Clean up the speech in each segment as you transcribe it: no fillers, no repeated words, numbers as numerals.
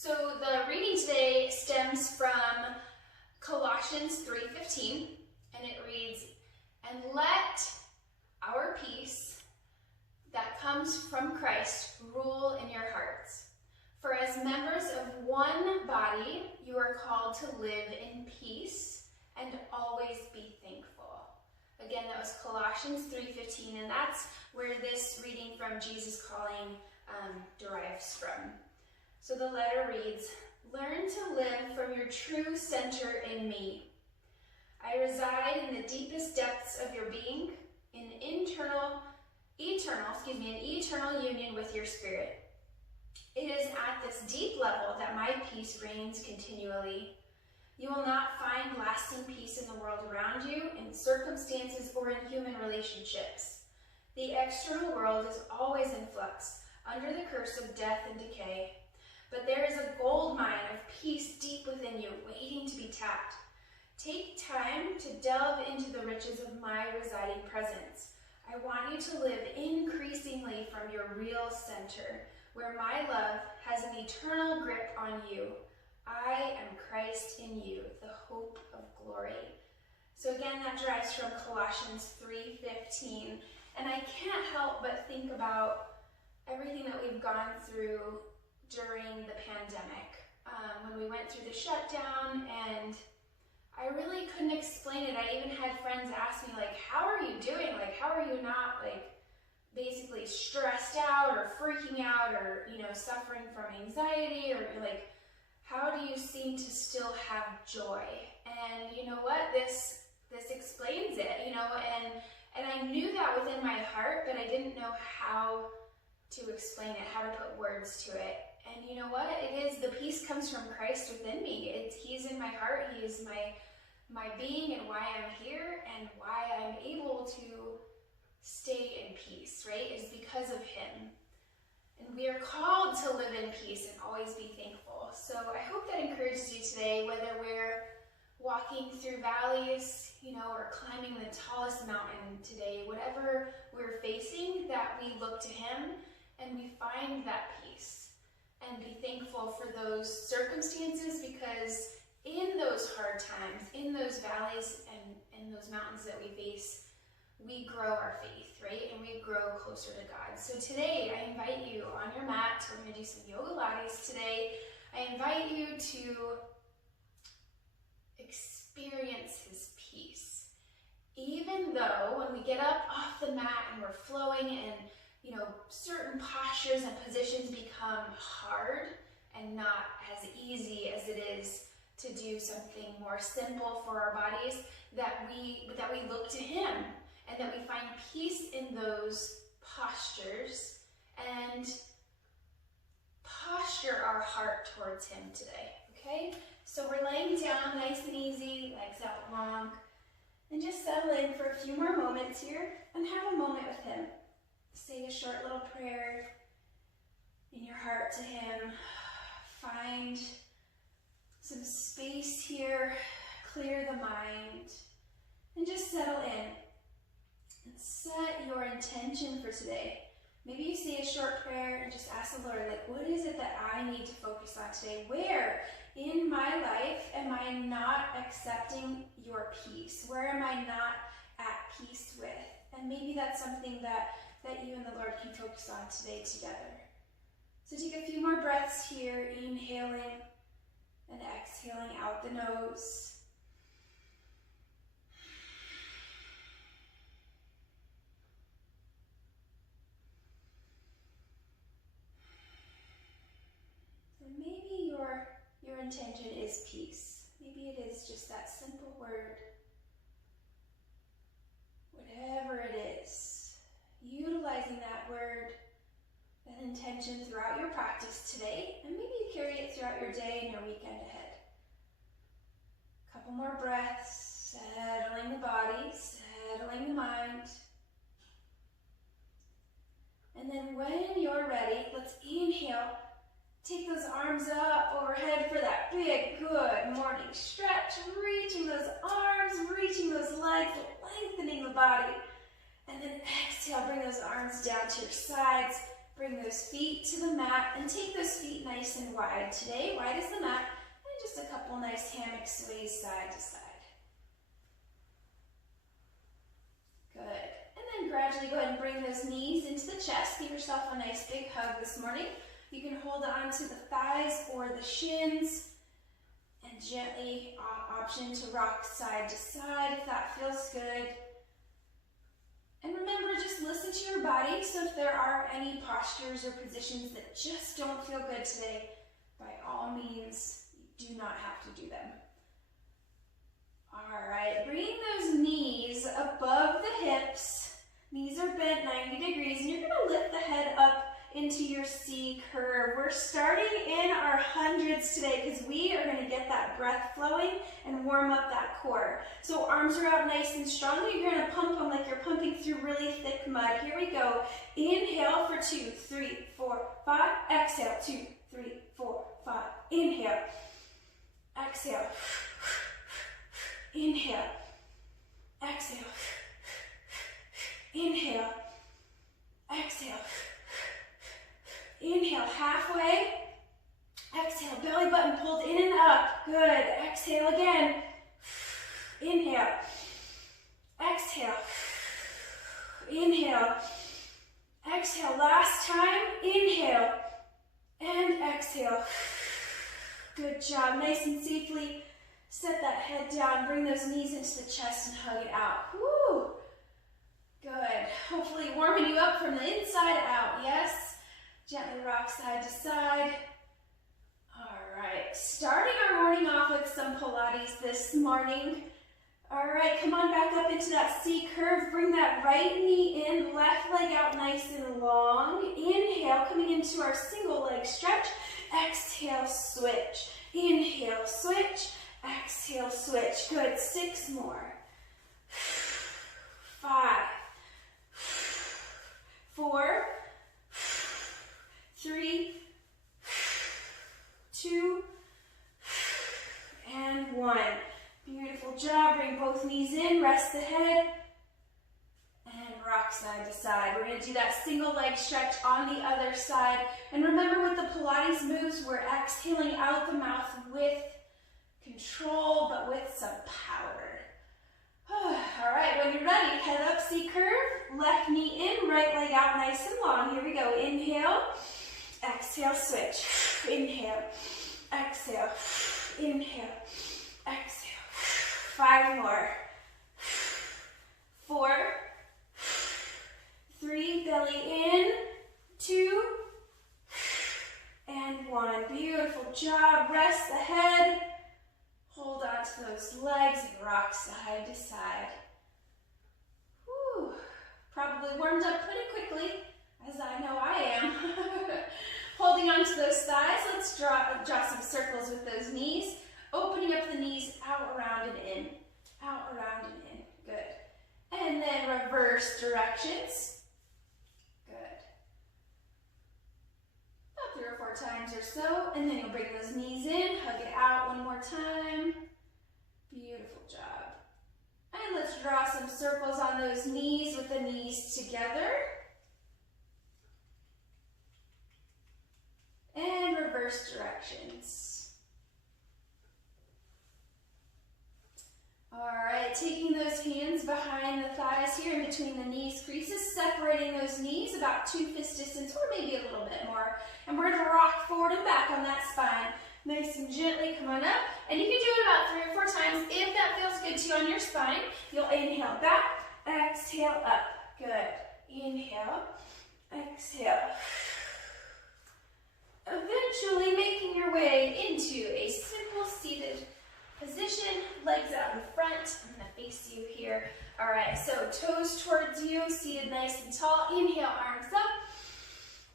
So the reading today stems from Colossians 3:15, and it reads, "And let our peace that comes from Christ rule in your hearts. For as members of one body, you are called to live in peace and always be thankful." Again, that was Colossians 3:15, and that's where this reading from Jesus Calling derives from. So the letter reads, "Learn to live from your true center in me. I reside in the deepest depths of your being, in eternal union with your spirit. It is at this deep level that my peace reigns continually. You will not find lasting peace in the world around you, in circumstances, or in human relationships. The external world is always in flux, under the curse of death and decay. But there is a gold mine of peace deep within you, waiting to be tapped. Take time to delve into the riches of my residing presence. I want you to live increasingly from your real center, where my love has an eternal grip on you. I am Christ in you, the hope of glory." So again, that derives from Colossians 3:15. And I can't help but think about everything that we've gone through during the pandemic. When we went through the shutdown, and I really couldn't explain it. I even had friends ask me, like, how are you doing? Like, how are you not, like, basically stressed out or freaking out or, suffering from anxiety, or like, how do you seem to still have joy? And you know what? This explains it, and I knew that within my heart, but I didn't know how to explain it, how to put words to it. And you know what? It is, the peace comes from Christ within me. He's in my heart. He is my being and why I'm here and why I'm able to stay in peace, right? Is because of him. And we are called to live in peace and always be thankful. So I hope that encourages you today, whether we're walking through valleys, or climbing the tallest mountain today, whatever we're facing, that we look to him and we find that peace and be thankful for those circumstances, because in those hard times, in those valleys and in those mountains that we face, we grow our faith, right? And we grow closer to God. So today, I invite you on your mat. We're going to do some YOGAlates today. I invite you to experience his peace. Even though when we get up off the mat and we're flowing and, certain postures and positions become hard and not as easy as it is to do something more simple for our bodies, that we look to him and that we find peace in those postures and posture our heart towards him today, okay? So we're laying down nice and easy, legs out long, and just settle in for a few more moments here and have a moment with him. Say a short little prayer in your heart to him. Find some space here, clear the mind, and just settle in. And set your intention for today. Maybe you say a short prayer and just ask the Lord, like, what is it that I need to focus on today? Where in my life am I not accepting your peace? Where am I not at peace with? And maybe that's something that you and the Lord can focus on today together. So take a few more breaths here, inhaling and exhaling out the nose. Maybe your intention is peace. Maybe it is just that simple word. Whatever it is, utilizing that word, that intention throughout your practice today, and maybe you carry it throughout your day and your weekend ahead. A couple more breaths, settling the body, settling the mind. And then when you're ready, let's inhale. Take those arms up overhead for that big, good morning stretch. Reaching those arms, reaching those legs, lengthening the body. And then exhale, bring those arms down to your sides. Bring those feet to the mat and take those feet nice and wide. Today, wide as the mat, and just a couple nice hammock sways side to side. Good. And then gradually go ahead and bring those knees into the chest. Give yourself a nice big hug this morning. You can hold on to the thighs or the shins and gently option to rock side to side if that feels good. And remember, just listen to your body. So if there are any postures or positions that just don't feel good today, by all means, you do not have to do them. All right, bring those knees above the hips. Knees are bent 90 degrees, and you're gonna lift the head up into your C curve. We're starting in our hundreds today because we are going to get that breath flowing and warm up that core. So arms are out nice and strong. You're going to pump them like you're pumping through really thick mud. Here we go. Inhale for 2, 3, 4, 5. Exhale, 2, 3, 4, 5. Inhale. Exhale. Inhale. Exhale. Inhale. Exhale. Inhale, halfway. Exhale, belly button pulled in and up. Good. Exhale again. Inhale. Exhale. Inhale. Exhale. Last time. Inhale. And exhale. Good job. Nice and safely set that head down. Bring those knees into the chest and hug it out. Woo. Good. Hopefully warming you up from the inside out. Yes. Gently rock side to side. All right, starting our morning off with some Pilates this morning. All right, come on back up into that C curve. Bring that right knee in, left leg out nice and long. Inhale, coming into our single leg stretch. Exhale, switch. Inhale, switch. Exhale, switch. Good, 6 more. 5, 4, 3, 2, and 1. Beautiful job. Bring both knees in, rest the head, and rock side to side. We're going to do that single leg stretch on the other side. And remember, with the Pilates moves, we're exhaling out the mouth with control, but with some power. All right, when you're ready, head up, C curve, left knee in, right leg out nice and long. Here we go. Inhale. Exhale, switch. Inhale, exhale, inhale, exhale. 5 more. 4, 3, belly in, 2, and 1. Beautiful job. Rest the head. Hold on to those legs and rock side to side. Whew. Probably warmed up pretty quickly, as I know I am. Holding on to those thighs, let's draw some circles with those knees. Opening up the knees out, around, and in. Out, around, and in. Good. And then reverse directions. Good. About 3 or 4 times or so. And then you'll bring those knees in, hug it out one more time. Beautiful job. And let's draw some circles on those knees with the knees together. And reverse directions. All right, taking those hands behind the thighs here in between the knees creases, separating those knees about 2 fist distance or maybe a little bit more. And we're gonna rock forward and back on that spine. Nice and gently, come on up. And you can do it about 3 or 4 times. If that feels good to you on your spine, you'll inhale back, exhale up. Good. Inhale, exhale. Eventually making your way into a simple seated position, legs out in front. I'm gonna face you here. All right, so toes towards you, seated nice and tall. Inhale, arms up.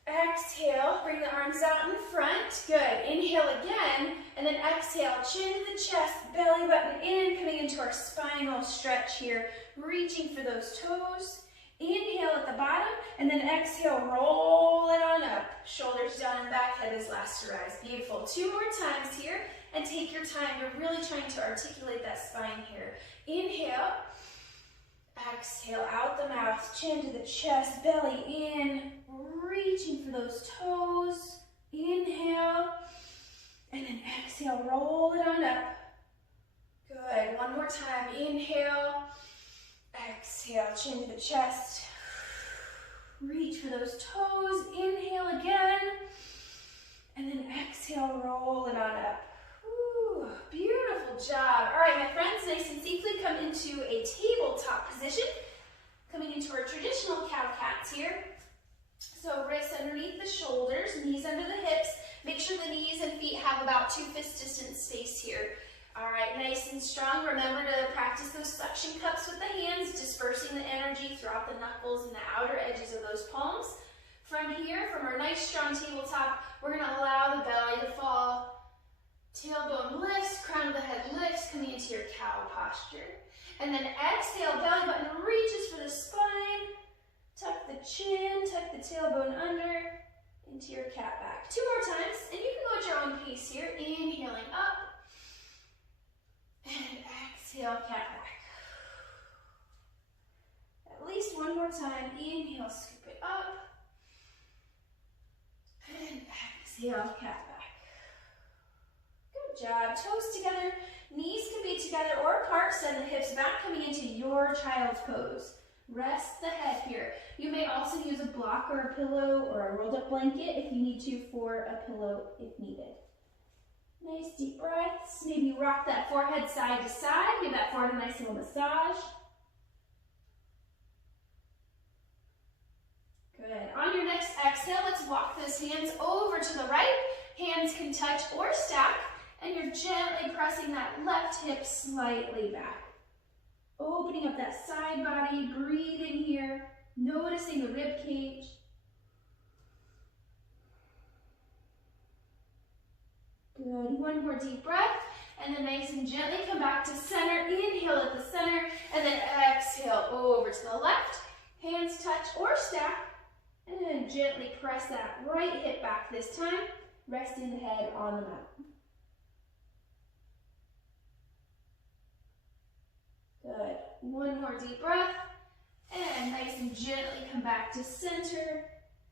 Exhale, bring the arms out in front. Good, inhale again, and then exhale, chin to the chest, belly button in, coming into our spinal stretch here, reaching for those toes. Inhale at the bottom, and then exhale, roll it on up. Shoulders down and back, head is last to rise. Beautiful. 2 more times here, and take your time. You're really trying to articulate that spine here. Inhale, Exhale out the mouth, chin to the chest, belly in, reaching for those toes. Inhale, and then exhale, roll it on up. Good, one more time. Inhale, exhale, chin to the chest. Reach for those toes. Inhale again, and then exhale, roll it on up. Woo, beautiful job. All right, my friends, nice and safely come into a tabletop position. Coming into our traditional cow-cats here. So wrists underneath the shoulders, knees under the hips. Make sure the knees and feet have about 2 fist distance space here. All right, nice and strong. Remember to practice those suction cups with the hands, dispersing the energy throughout the knuckles and the outer edges of those palms. From here, from our nice strong tabletop, we're gonna allow the belly to fall. Tailbone lifts, crown of the head lifts, coming into your cow posture. And then exhale, belly button reaches for the spine. Tuck the chin, tuck the tailbone under, into your cat back. 2 more times, and you can go at your own pace here. Inhaling up, and exhale, cat back. At least 1 more time. Inhale, scoop it up, and exhale, cat back. Good job. Toes together, knees can be together or apart. Send the hips back, coming into your child's pose. Rest the head here. You may also use a block or a pillow or a rolled up blanket if you need to for a pillow if needed. Nice deep breaths. Maybe rock that forehead side to side. Give that forehead a nice little massage. Good. On your next exhale, let's walk those hands over to the right. Hands can touch or stack, and you're gently pressing that left hip slightly back. Opening up that side body, breathing here, noticing the rib cage. Good, 1 more deep breath, and then nice and gently come back to center. Inhale at the center, and then exhale over to the left. Hands touch or stack, and then gently press that right hip back this time, resting the head on the mat. Good. 1 more deep breath, and nice and gently come back to center,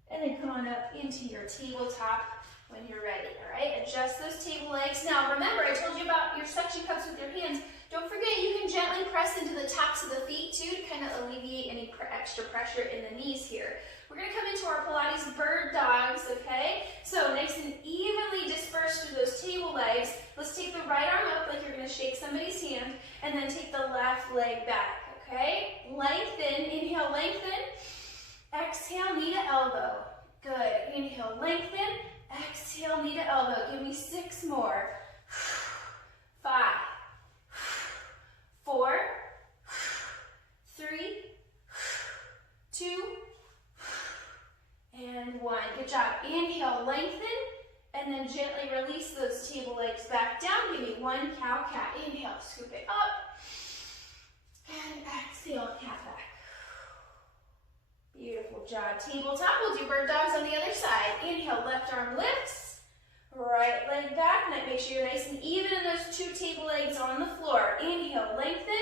and then come on up into your tabletop when you're ready, all right? Adjust those table legs. Now, remember, I told you about your suction cups with your hands. Don't forget, you can gently press into the tops of the feet, too, to kind of alleviate any extra pressure in the knees here. We're going to come into our Pilates bird dogs, okay? So, nice and evenly dispersed through those table legs. Let's take the right arm up like you're going to shake somebody's hand, and then take the left leg back, okay? Lengthen. Inhale, lengthen. Exhale, knee to elbow. Good. Inhale, lengthen. Exhale, knee to elbow. Give me 6 more. 5, 4, 3, 2, and 1. Good job. Inhale, lengthen, and then gently release those table legs back down. Give me 1 cow-cat. Inhale, scoop it up, and exhale, cat back. Beautiful job. Tabletop. We'll do bird dogs on the other side. Inhale, left arm lifts, right leg back. Now make sure you're nice and even in those 2 table legs on the floor. Inhale, lengthen.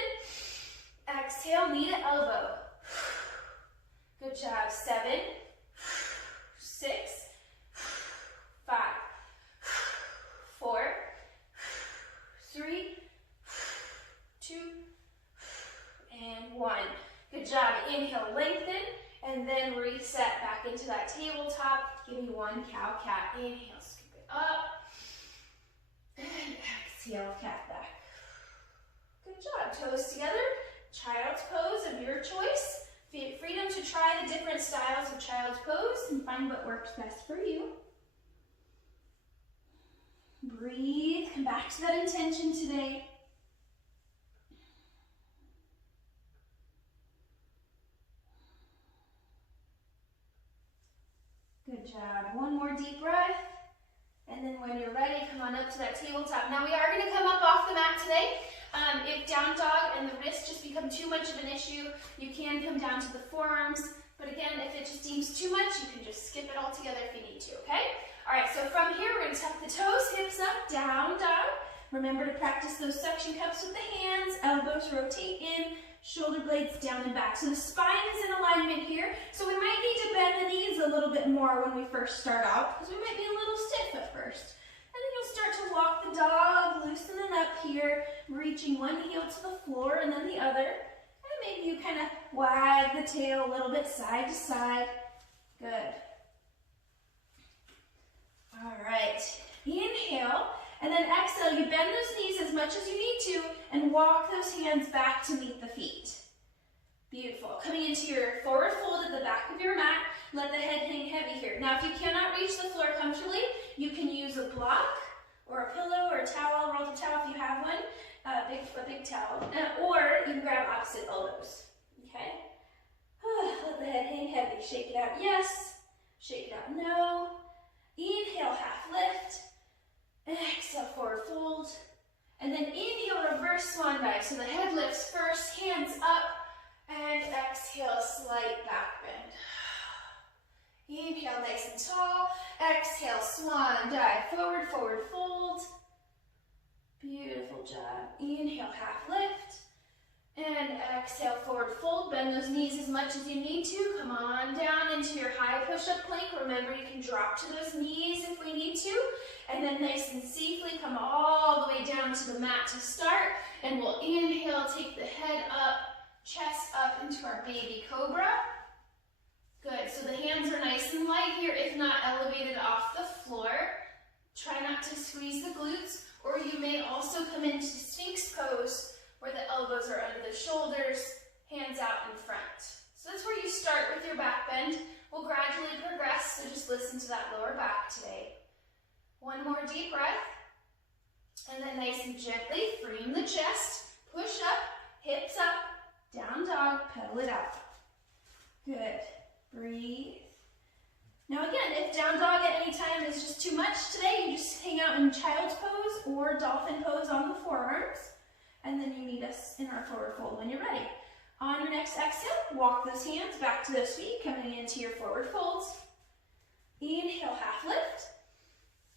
Exhale, knee to elbow. Good job. 7, 6, 5, 4, 3, 2, and 1. Good job. Inhale, lengthen, and then reset back into that tabletop. Give me 1 cow-cat. Inhale, scoop it up, and exhale, cat back. Good job. Toes together. Child's pose of your choice. Freedom to try the different styles of child's pose and find what works best for you. Breathe. Come back to that intention today. Good job. 1 more deep breath. And then when you're ready, come on up to that tabletop. Now we are going to come up off the mat today. If down dog and the wrist just become too much of an issue, you can come down to the forearms. But again, if it just deems too much, you can just skip it all together if you need to, okay? All right, so from here, we're going to tuck the toes, hips up, down dog. Remember to practice those suction cups with the hands. Elbows rotate in, shoulder blades down and back. So the spine is in alignment here. So we might need to bend the knees a little bit more when we first start out because we might be a little stiff at first. And then you'll start to walk the dog, loosening up here, reaching one heel to the floor and then the other. And maybe you kind of wag the tail a little bit side to side. Good. All right. Inhale. And then exhale, you bend those knees as much as you need to and walk those hands back to meet the feet. Beautiful. Coming into your forward fold at the back of your mat, let the head hang heavy here. Now, if you cannot reach the floor comfortably, you can use a block or a pillow or a towel, rolled up towel if you have one, a big towel, or you can grab opposite elbows, okay? Let the head hang heavy. Shake it out, yes. Shake it out, no. Inhale, half lift. Exhale, forward fold. And then inhale, reverse swan dive. So the head lifts first, hands up, and exhale, slight back bend. Inhale, nice and tall. Exhale, swan dive, forward, forward fold. Beautiful job. Inhale, half lift. And exhale, forward fold. Bend those knees as much as you need to. Come on down into your high push-up plank. Remember, you can drop to those knees if we need to. And then nice and safely come all the way down to the mat to start. And we'll inhale, take the head up, chest up into our baby cobra. Good, so the hands are nice and light here, if not elevated off the floor. Try not to squeeze the glutes, or you may also come into Sphinx pose, where the elbows are under the shoulders, hands out in front. So that's where you start with your back bend. We'll gradually progress, so just listen to that lower back today. One more deep breath. And then nice and gently frame the chest, push up, hips up, down dog, pedal it out. Good. Breathe. Now again, if down dog at any time is just too much today, you just hang out in child's pose or dolphin pose on the forearms. And then you meet us in our forward fold when you're ready. On your next exhale, walk those hands back to those feet, coming into your forward folds. Inhale, half lift.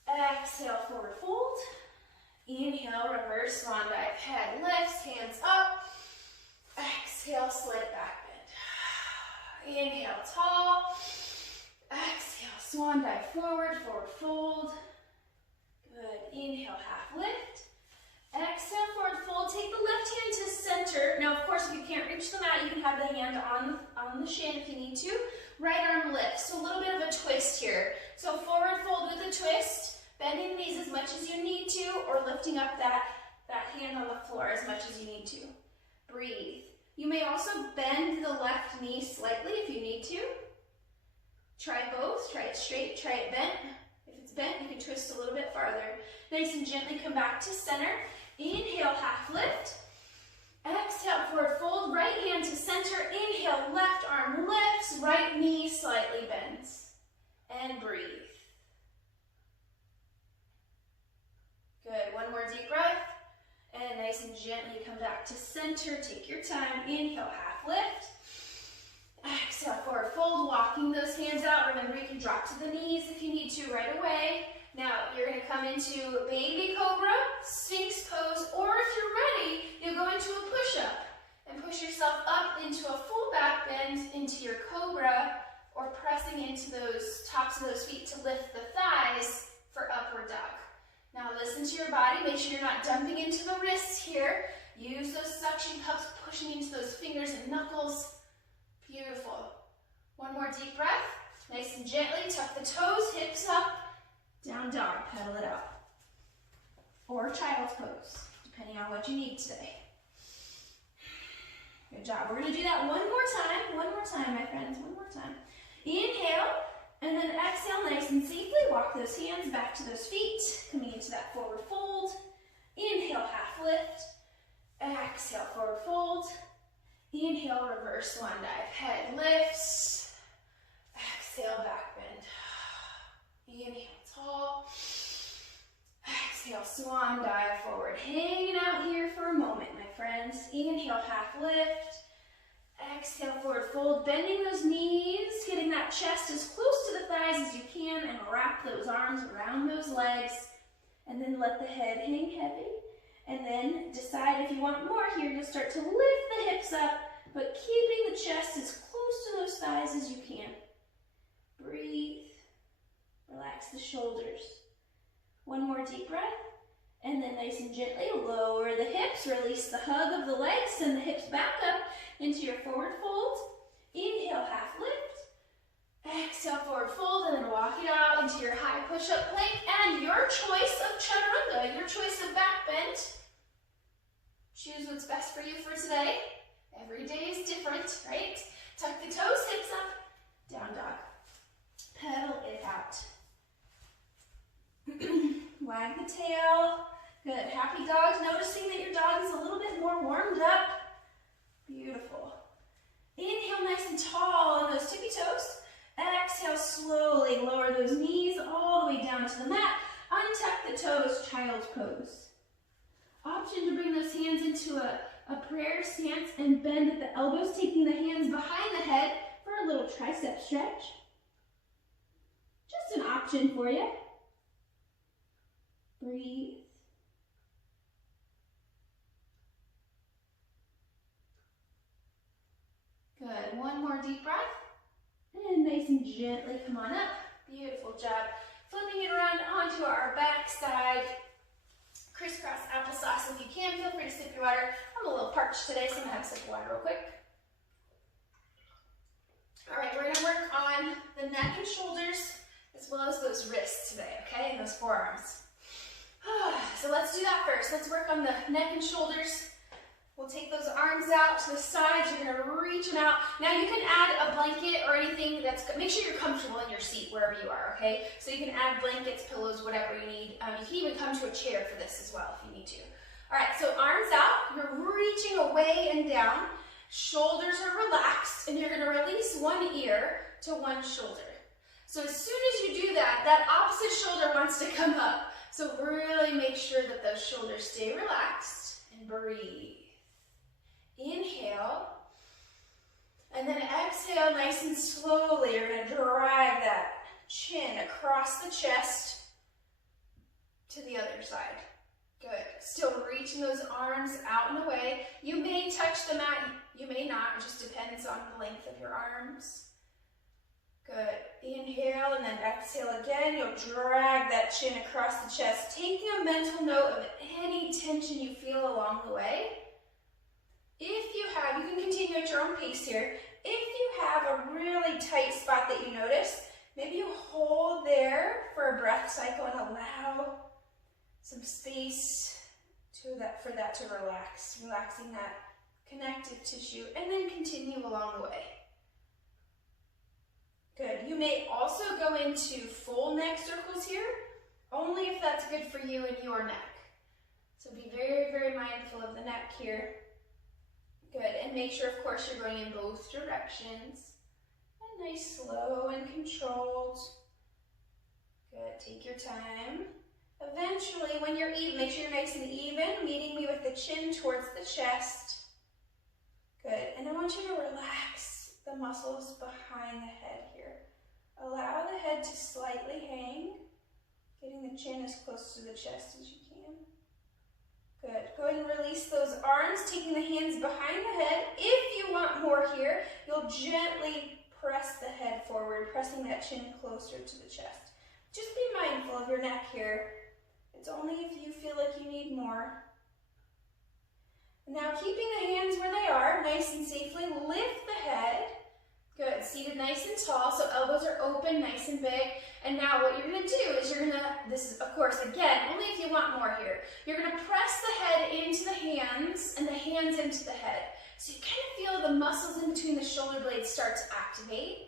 Exhale, forward fold. Inhale, reverse swan dive. Head lifts, hands up. Exhale, slight back bend. Inhale, tall. Exhale, swan dive forward, forward fold. Good. Inhale, half lift. Exhale, forward fold. Take the left hand to center. Now, of course, if you can't reach the mat, you can have the hand on the shin if you need to. Right arm lifts. So a little bit of a twist here. So forward fold with a twist, bending the knees as much as you need to, or lifting up that hand on the floor as much as you need to. Breathe. You may also bend the left knee slightly if you need to. Try both. Try it straight, try it bent. If it's bent, you can twist a little bit farther. Nice and gently come back to center. Inhale, half lift. Exhale, forward fold. Right hand to center. Inhale, left arm lifts. Right knee slightly bends. And breathe. Good. One more deep breath. And nice and gently come back to center. Take your time. Inhale, half lift. Exhale, forward fold. Walking those hands out. Remember, you can drop to the knees if you need to right away. Now, you're going to come into baby cobra, sphinx pose, or if you're ready, you'll go into a push-up and push yourself up into a full back bend into your cobra, or pressing into those tops of those feet to lift the thighs for upward dog. Now listen to your body. Make sure you're not dumping into the wrists here. Use those suction cups, pushing into those fingers and knuckles. Beautiful. One more deep breath. Nice and gently tuck the toes, hips up. Down dog, pedal it out. Or child's pose, depending on what you need today. Good job. We're going to do that one more time, my friends, one more time. Inhale, and then exhale nice and safely. Walk those hands back to those feet, coming into that forward fold. Inhale, half lift. Exhale, forward fold. Inhale, reverse swan dive. Head lifts. Exhale, back bend. Inhale, tall. Exhale, swan dive forward. Hanging out here for a moment, my friends. Inhale, half lift. Exhale, forward fold. Bending those knees, getting that chest as close to the thighs as you can, and wrap those arms around those legs. And then let the head hang heavy. And then decide if you want more here. You'll start to lift the hips up, but keeping the chest as close to those thighs as you can. Breathe. Relax the shoulders. One more deep breath. And then nice and gently lower the hips. Release the hug of the legs. Send the hips back up into your forward fold. Inhale, half lift. Exhale, forward fold, and then walk it out into your high push-up plank. And your choice of chaturanga, your choice of back bend. Choose what's best for you for today. Every day is different, right? Tuck the toes, hips up, down dog. Pedal it out. Wag the tail. Good. Happy dogs. Noticing that your dog is a little bit more warmed up. Beautiful. Inhale nice and tall on those tippy toes. Exhale slowly. Lower those knees all the way down to the mat. Untuck the toes, child's pose. Option to bring those hands into a prayer stance and bend at the elbows, taking the hands behind the head for a little tricep stretch. Just an option for you. Breathe. Good. One more deep breath. And nice and gently come on up. Beautiful job. Flipping it around onto our back side. Crisscross applesauce if you can. Feel free to sip your water. I'm a little parched today, so I'm going to have a sip of water real quick. All right, we're going to work on the neck and shoulders as well as those wrists today, okay, and those forearms. So let's do that first. Let's work on the neck and shoulders. We'll take those arms out to the sides. You're going to reach them out. Now you can add a blanket or anything that's, make sure you're comfortable in your seat wherever you are, okay? So you can add blankets, pillows, whatever you need. You can even come to a chair for this as well if you need to. All right, so arms out. You're reaching away and down. Shoulders are relaxed, and you're going to release one ear to one shoulder. So as soon as you do that, that opposite shoulder wants to come up. So really make sure that those shoulders stay relaxed and breathe. Inhale, and then exhale nice and slowly. You're going to drag that chin across the chest to the other side. Good. Still reaching those arms out and away. You may touch the mat, you may not. It just depends on the length of your arms. Good. Inhale and then exhale again. You'll drag that chin across the chest, taking a mental note of any tension you feel along the way. If you have, you can continue at your own pace here. If you have a really tight spot that you notice, maybe you hold there for a breath cycle and allow some space for that to relax, relaxing that connective tissue, and then continue along the way. Good. You may also go into full neck circles here, only if that's good for you and your neck. So be very, very mindful of the neck here. Good. And make sure, of course, you're going in both directions. And nice, slow and controlled. Good. Take your time. Eventually, when you're even, make sure you're nice and even, meeting me with the chin towards the chest. Good. And I want you to relax the muscles behind the head here. Allow the head to slightly hang, getting the chin as close to the chest as you can. Good. Go ahead and release those arms, taking the hands behind the head. If you want more here, you'll gently press the head forward, pressing that chin closer to the chest. Just be mindful of your neck here. It's only if you feel like you need more. Now, keeping the hands where they are, nice and safely, lift the head. Good. Seated nice and tall, so elbows are open, nice and big. And now what you're going to do is you're going to, this is, of course, again, only if you want more here. You're going to press the head into the hands and the hands into the head. So you kind of feel the muscles in between the shoulder blades start to activate.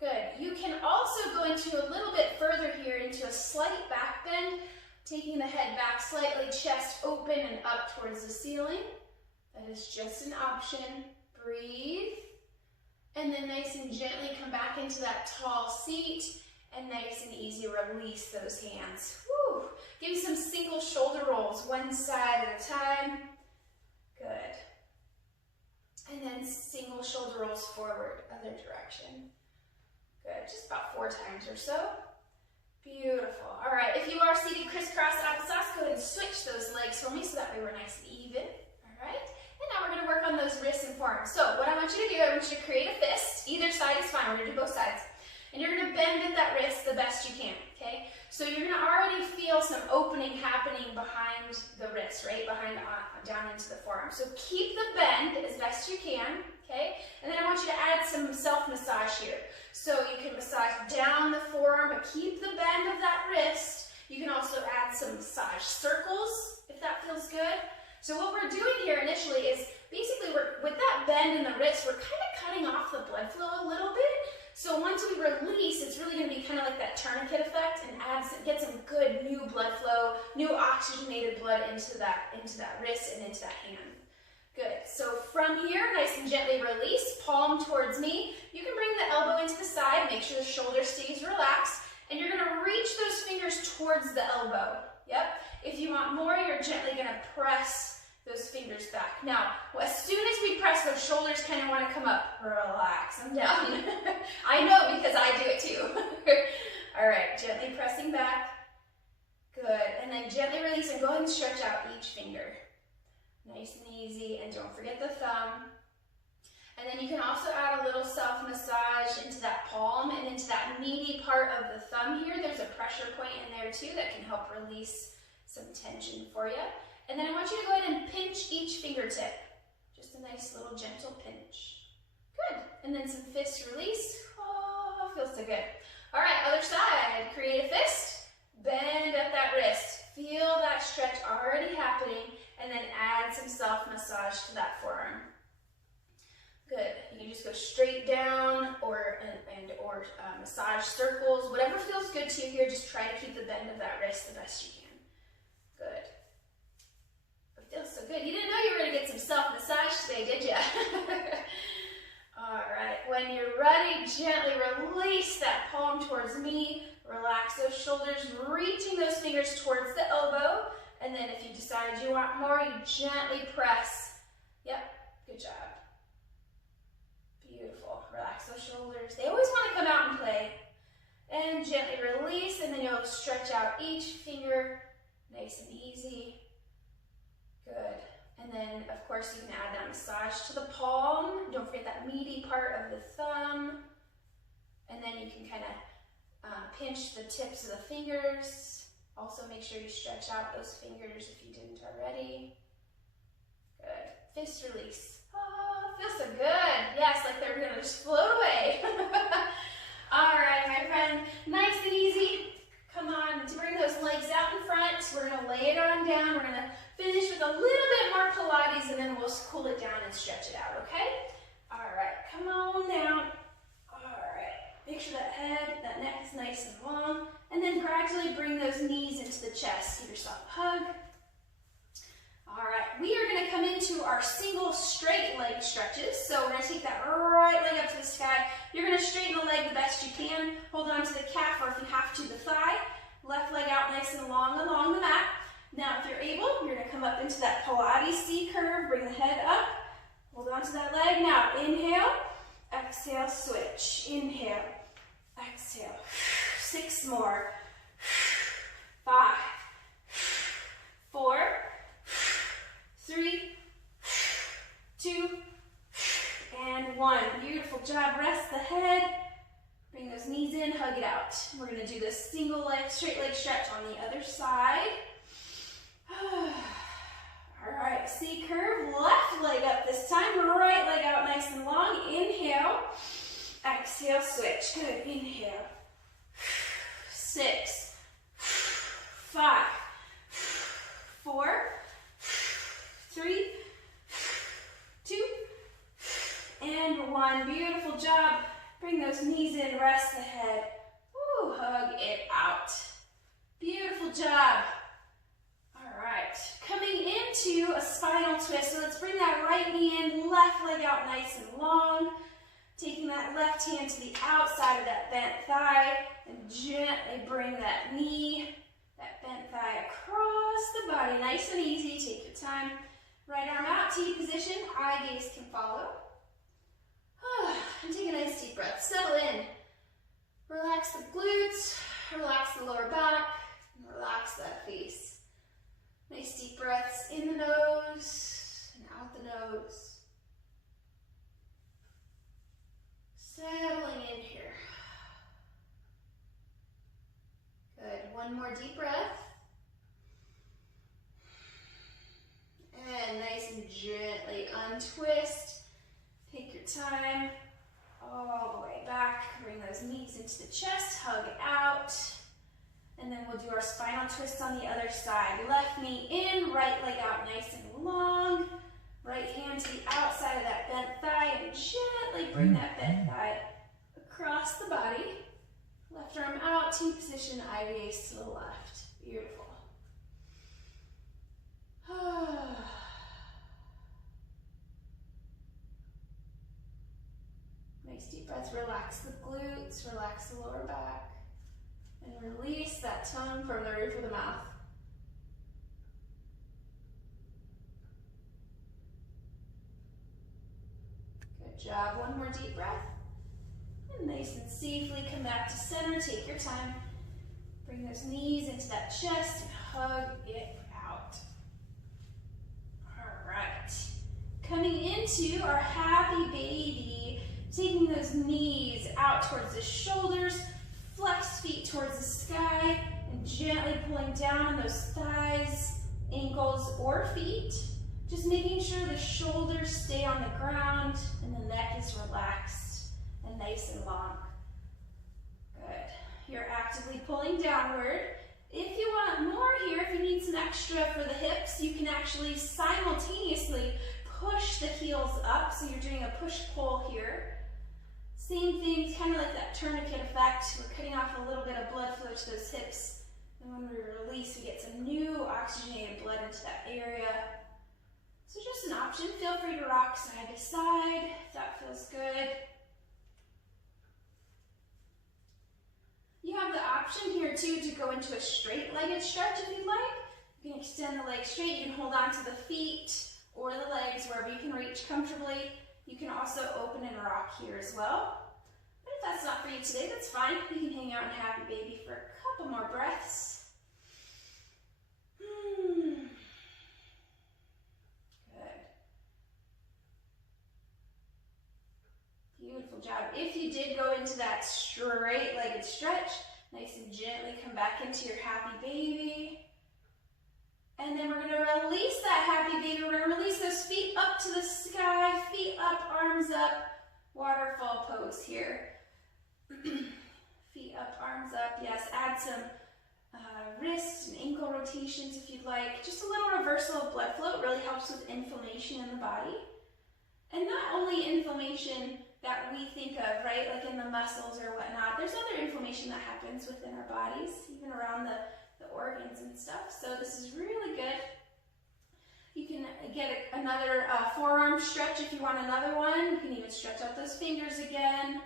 Good. You can also go into a little bit further here into a slight back bend, taking the head back slightly, chest open and up towards the ceiling. That is just an option. Breathe. And then nice and gently come back into that tall seat and nice and easy release those hands. Whew. Give some single shoulder rolls, one side at a time. Good. And then single shoulder rolls forward, other direction. Good, just about 4 times or so. Beautiful. All right, if you are seated crisscross applesauce, go ahead and switch those legs legs for me so that way we're nice and even. All right? And now we're going to work on those wrists and forearms. So what I want you to do, I want you to create a fist. Either side is fine. We're going to do both sides. And you're going to bend at that wrist the best you can, okay? So you're going to already feel some opening happening behind the wrist, right? Behind, down into the forearm. So keep the bend as best you can, okay? And then I want you to add some self-massage here. So you can massage down the forearm, but keep the bend of that wrist. You can also add some massage circles, if that feels good. So what we're doing here initially is, basically with that bend in the wrist, we're kind of cutting off the blood flow a little bit. So once we release, it's really going to be kind of like that tourniquet effect and get some good new blood flow, new oxygenated blood into that wrist and into that hand. Good. So from here, nice and gently release, palm towards me. You can bring the elbow into the side, make sure the shoulder stays relaxed, and you're going to reach those fingers towards the elbow. Yep. If you want more, you're gently going to press those fingers back. Now, as soon as we press, those shoulders kind of want to come up. Relax, I'm down. I know because I do it too. All right, gently pressing back. Good, and then gently release and go ahead and stretch out each finger. Nice and easy, and don't forget the thumb. And then you can also add a little self-massage into that palm and into that meaty part of the thumb here. There's a pressure point in there too that can help release some tension for you. And then I want you to go ahead and pinch each fingertip. Just a nice little gentle pinch. Good. And then some fist release. Oh, feels so good. All right, other side. Create a fist. Bend at that wrist. Feel that stretch already happening. And then add some self-massage to that forearm. Good. You can just go straight down or massage circles. Whatever feels good to you here, just try to keep the bend of that wrist the best you can. Good. Feels so good. You didn't know you were going to get some self-massage today, did you? All right. When you're ready, gently release that palm towards me. Relax those shoulders, reaching those fingers towards the elbow. And then if you decide you want more, you gently press. Yep. Good job. Beautiful. Relax those shoulders. They always want to come out and play. And gently release, and then you'll stretch out each finger. Nice and easy. Good. And then, of course, you can add that massage to the palm. Don't forget that meaty part of the thumb. And then you can kind of pinch the tips of the fingers. Also, make sure you stretch out those fingers if you didn't already. Good. Fist release. Oh, feels so good. Yes, like they're going to just float away. All right, my friend. Nice and easy. Come on, to bring those legs out in front. We're going to lay it on down. We're going to finish with a little bit more Pilates, and then we'll cool it down and stretch it out, okay? All right, come on down. All right, make sure that head, that neck is nice and long, and then gradually bring those knees into the chest. Give yourself a hug. All right, we are going to come into our single straight leg stretches. So we're going to take that right leg up to the sky. You're going to straighten the leg the best you can. Hold on to the calf, or if you have to, the thigh. Left leg out nice and long along the mat. Now, if you're able, you're going to come up into that Pilates C curve. Bring the head up. Hold on to that leg. Now, inhale. Exhale, switch. Inhale. Exhale. 6 more. 5. 4. 3. 2. And 1. Beautiful job. Rest the head. Bring those knees in. Hug it out. We're going to do this single leg, straight leg stretch on the other side. All right, C curve, left leg up this time, right leg out nice and long. Inhale, exhale, switch. Good, inhale. 6, 5, 4, 3, 2, and 1. Beautiful job. Bring those knees in, rest the head. Woo, hug it out. Beautiful job. All right, coming into a spinal twist. So let's bring that right knee in, left leg out nice and long. Taking that left hand to the outside of that bent thigh and gently bring that knee, that bent thigh across the body. Nice and easy, take your time. Right arm out, T position, eye gaze can follow. And take a nice deep breath, settle in. Relax the glutes, relax the lower back, and relax that face. Nice deep breath, into the chest, hug out. And then we'll do our spinal twist on the other side. Left knee in, right leg out nice and long. Right hand to the outside of that bent thigh and gently bring that bent thigh across the body. Left arm out, T position, IVAs to the left. Beautiful. Nice deep breath. Relax the glutes, relax the lower back, and release that tongue from the roof of the mouth. Good job. One more deep breath. And nice and safely come back to center. Take your time. Bring those knees into that chest and hug it out. All right. Coming into our happy baby, taking those knees out towards the shoulders, flex feet towards the sky, and gently pulling down on those thighs, ankles, or feet. Just making sure the shoulders stay on the ground and the neck is relaxed and nice and long. Good. You're actively pulling downward. If you want more here, if you need some extra for the hips, you can actually simultaneously push the heels up. So you're doing a push-pull here. Same thing, kind of like that tourniquet effect. We're cutting off a little bit of blood flow to those hips. And when we release, we get some new oxygenated blood into that area. So just an option. Feel free to rock side to side if that feels good. You have the option here too to go into a straight-legged stretch if you'd like. You can extend the legs straight. You can hold on to the feet or the legs wherever you can reach comfortably. You can also open and rock here as well. But if that's not for you today, that's fine. You can hang out in happy baby for a couple more breaths. Good. Beautiful job. If you did go into that straight-legged stretch, nice and gently come back into your happy baby. And then we're going to release that happy baby. We're going to release those feet up to the sky, feet up, arms up, waterfall pose here. Feet up, arms up. Yes, add some wrist and ankle rotations if you'd like. Just a little reversal of blood flow. It really helps with inflammation in the body. And not only inflammation that we think of, right, like in the muscles or whatnot. There's other inflammation that happens within our bodies, even around the organs and stuff. So this is really good. You can get another forearm stretch if you want another one. You can even stretch out those fingers again.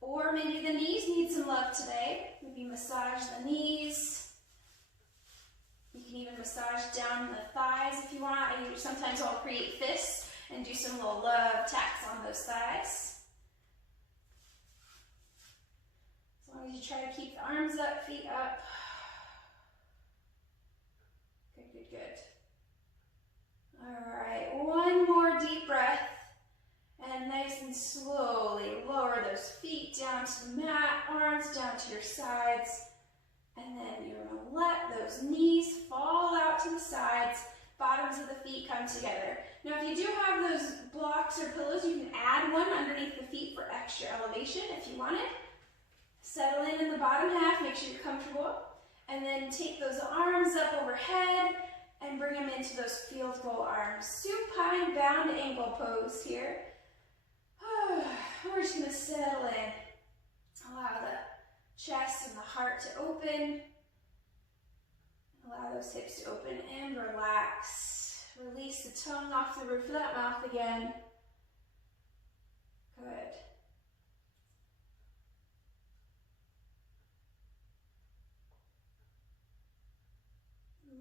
Or maybe the knees need some love today. Maybe massage the knees. You can even massage down the thighs if you want. Sometimes I'll create fists and do some little love taps on those thighs. As long as you try to keep the arms up, feet up. Good, good, good. All right, one more deep breath. And nice and slowly lower those feet down to the mat, arms down to your sides. And then you're going to let those knees fall out to the sides, bottoms of the feet come together. Now if you do have those blocks or pillows, you can add one underneath the feet for extra elevation if you want it. Settle in the bottom half, make sure you're comfortable. And then take those arms up overhead and bring them into those field goal arms. Supine bound ankle pose here. We're just going to settle in. Allow the chest and the heart to open. Allow those hips to open and relax. Release the tongue off the roof of that mouth again. Good.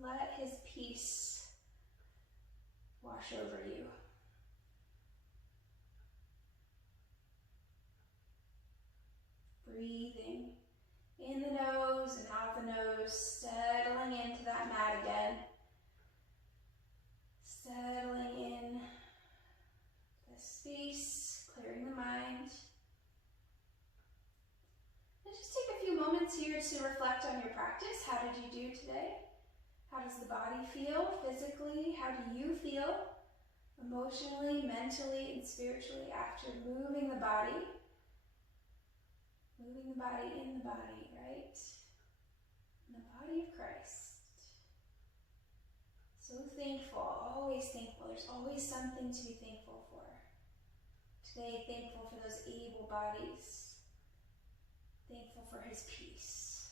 Let his peace wash over you. Breathing in the nose and out the nose, settling into that mat again. Settling in the space, clearing the mind. And just take a few moments here to reflect on your practice. How did you do today? How does the body feel physically? How do you feel emotionally, mentally, and spiritually after moving the body? moving the body in the body, right? In the body of Christ. So thankful, always thankful. There's always something to be thankful for. Today, thankful for those able bodies. Thankful for his peace.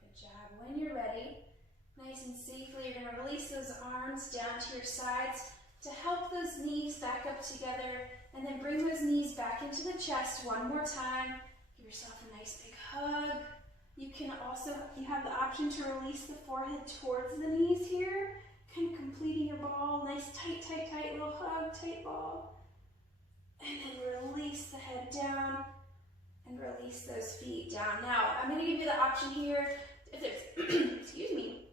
Good job. When you're ready, nice and safely, you're going to release those arms down to your sides to help those knees back up together, and then bring those knees back into the chest one more time. Give yourself a nice big hug. You can also, you have the option to release the forehead towards the knees here, kind of completing your ball. Nice tight, tight, tight little hug, tight ball. And then release the head down and release those feet down. Now, I'm going to give you the option here, if there's, excuse me,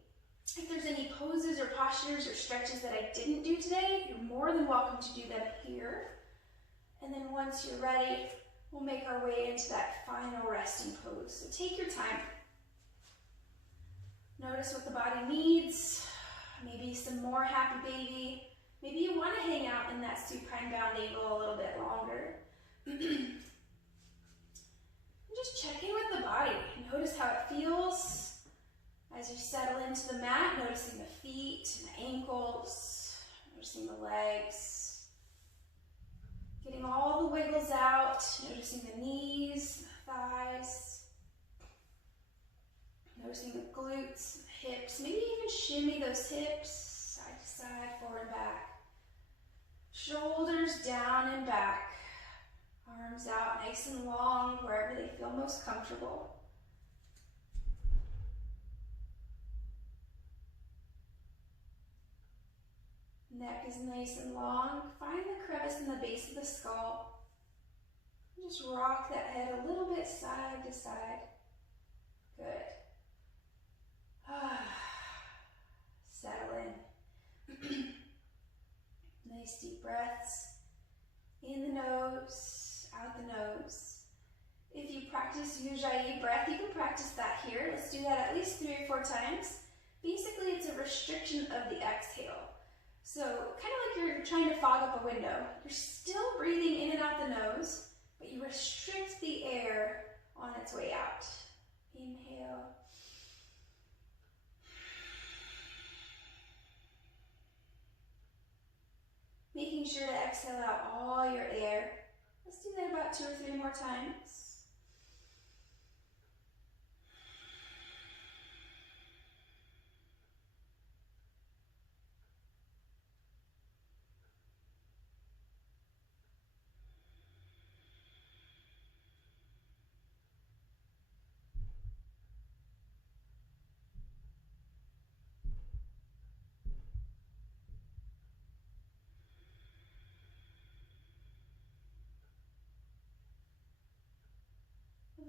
if there's any poses or postures or stretches that I didn't do today, you're more than welcome to do them here. And then once you're ready, we'll make our way into that final resting pose. So take your time. Notice what the body needs. Maybe some more happy baby. Maybe you want to hang out in that supine bound angle a little bit longer. Just check in with the body. Notice how it feels. As you settle into the mat, noticing the feet and the ankles, noticing the legs, getting all the wiggles out, noticing the knees, the thighs, noticing the glutes, the hips, maybe even shimmy those hips, side to side, forward and back. Shoulders down and back, arms out nice and long, wherever they feel most comfortable. Neck is nice and long. Find the crevice in the base of the skull. Just rock that head a little bit side to side. Good. Settle in. Nice deep breaths. In the nose, out the nose. If you practice Ujjayi breath, you can practice that here. Let's do that at least 3 or 4 times. Basically, it's a restriction of the exhale. So kind of like you're trying to fog up a window. You're still breathing in and out the nose, but you restrict the air on its way out. Inhale. Making sure to exhale out all your air. Let's do that about 2 or 3 more times.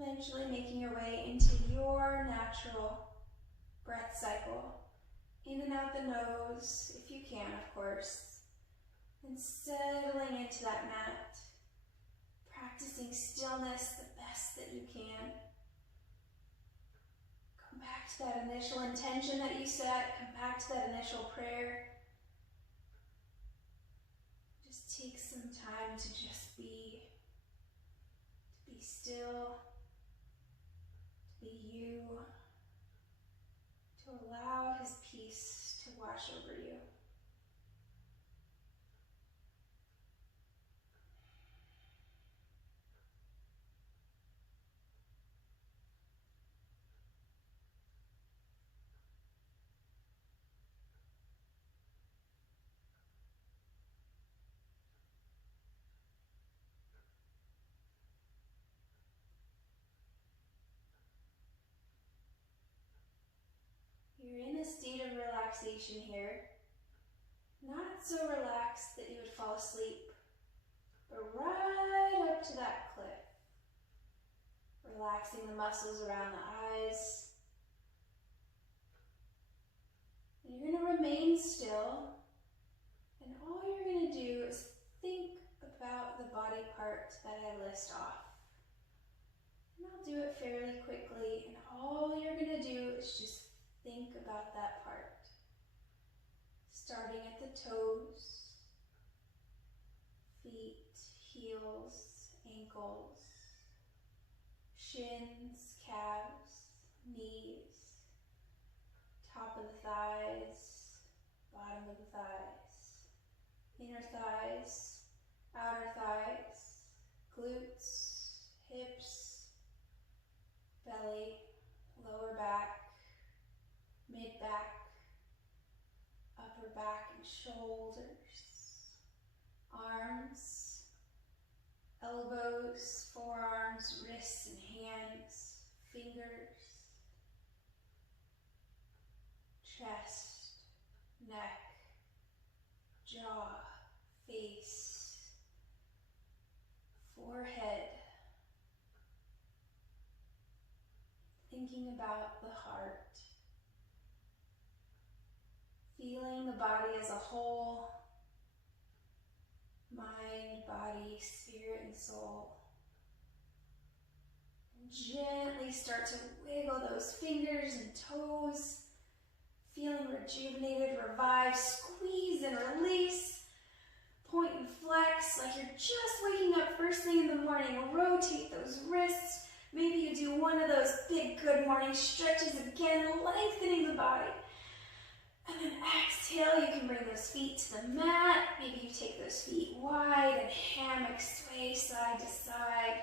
Eventually making your way into your natural breath cycle. In and out the nose, if you can, of course. And settling into that mat. Practicing stillness the best that you can. Come back to that initial intention that you set. Come back to that initial prayer. Just take some time to just be. To be still. Be you, to allow his peace to wash over you. You're in a state of relaxation here. Not so relaxed that you would fall asleep, but right up to that cliff. Relaxing the muscles around the eyes. And you're going to remain still, and all you're going to do is think about the body part that I list off. And I'll do it fairly quickly, and all you're going to do is just think about that part. starting at the toes, feet, heels, ankles, shins, calves, knees, top of the thighs, bottom of the thighs, inner thighs, outer thighs, glutes, hips, belly, lower back, mid-back, upper back and shoulders, arms, elbows, forearms, wrists and hands, fingers, chest, neck, jaw, face, forehead, thinking about the heart, feeling the body as a whole, mind, body, spirit, and soul. And gently start to wiggle those fingers and toes, feeling rejuvenated, revived, squeeze and release, point and flex like you're just waking up first thing in the morning. Rotate those wrists. Maybe you do one of those big good morning stretches again, lengthening the body. And then exhale, you can bring those feet to the mat. Maybe you take those feet wide and hammock sway side to side.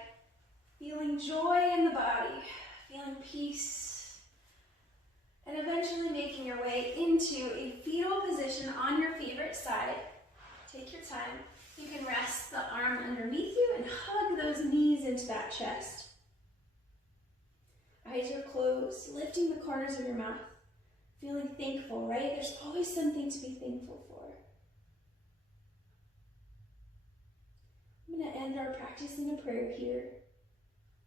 Feeling joy in the body, feeling peace. And eventually making your way into a fetal position on your favorite side. Take your time. You can rest the arm underneath you and hug those knees into that chest. Eyes are closed, lifting the corners of your mouth. Feeling thankful, right? There's always something to be thankful for. I'm going to end our practice in a prayer here.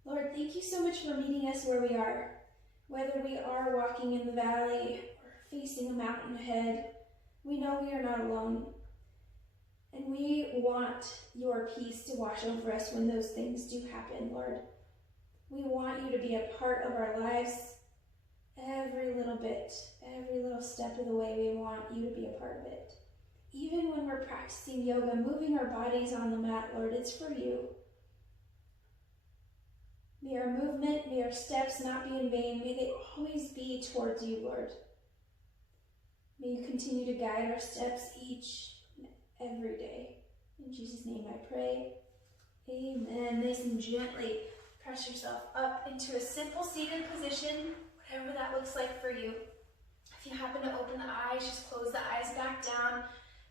Lord, thank you so much for meeting us where we are. Whether we are walking in the valley or facing a mountain ahead, we know we are not alone. And we want your peace to wash over us when those things do happen, Lord. We want you to be a part of our lives every little bit, every little step of the way. We want you to be a part of it. Even when we're practicing yoga, moving our bodies on the mat, Lord, it's for you. May our movement, may our steps not be in vain. May they always be towards you, Lord. May you continue to guide our steps each and every day. In Jesus' name I pray. Amen. Nice and gently press yourself up into a simple seated position, whatever that looks like for you. If you happen to open the eyes, just close the eyes back down.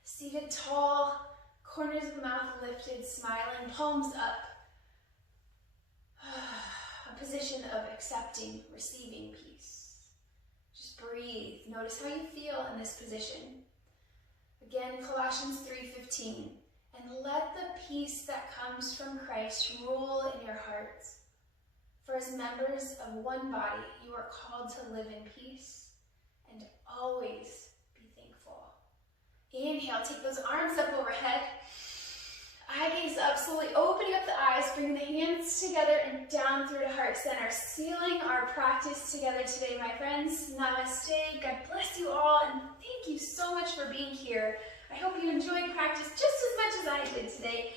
Seated tall, corners of the mouth lifted, smiling, palms up. A position of accepting, receiving peace. Just breathe. Notice how you feel in this position. Again, Colossians 3:15. And let the peace that comes from Christ rule in your hearts. For as members of one body, you are called to live in peace and always be thankful. Inhale, take those arms up overhead. Eye gaze up, slowly opening up the eyes, bringing the hands together and down through to heart center. Sealing our practice together today, my friends. Namaste. God bless you all, and thank you so much for being here. I hope you enjoyed practice just as much as I did today.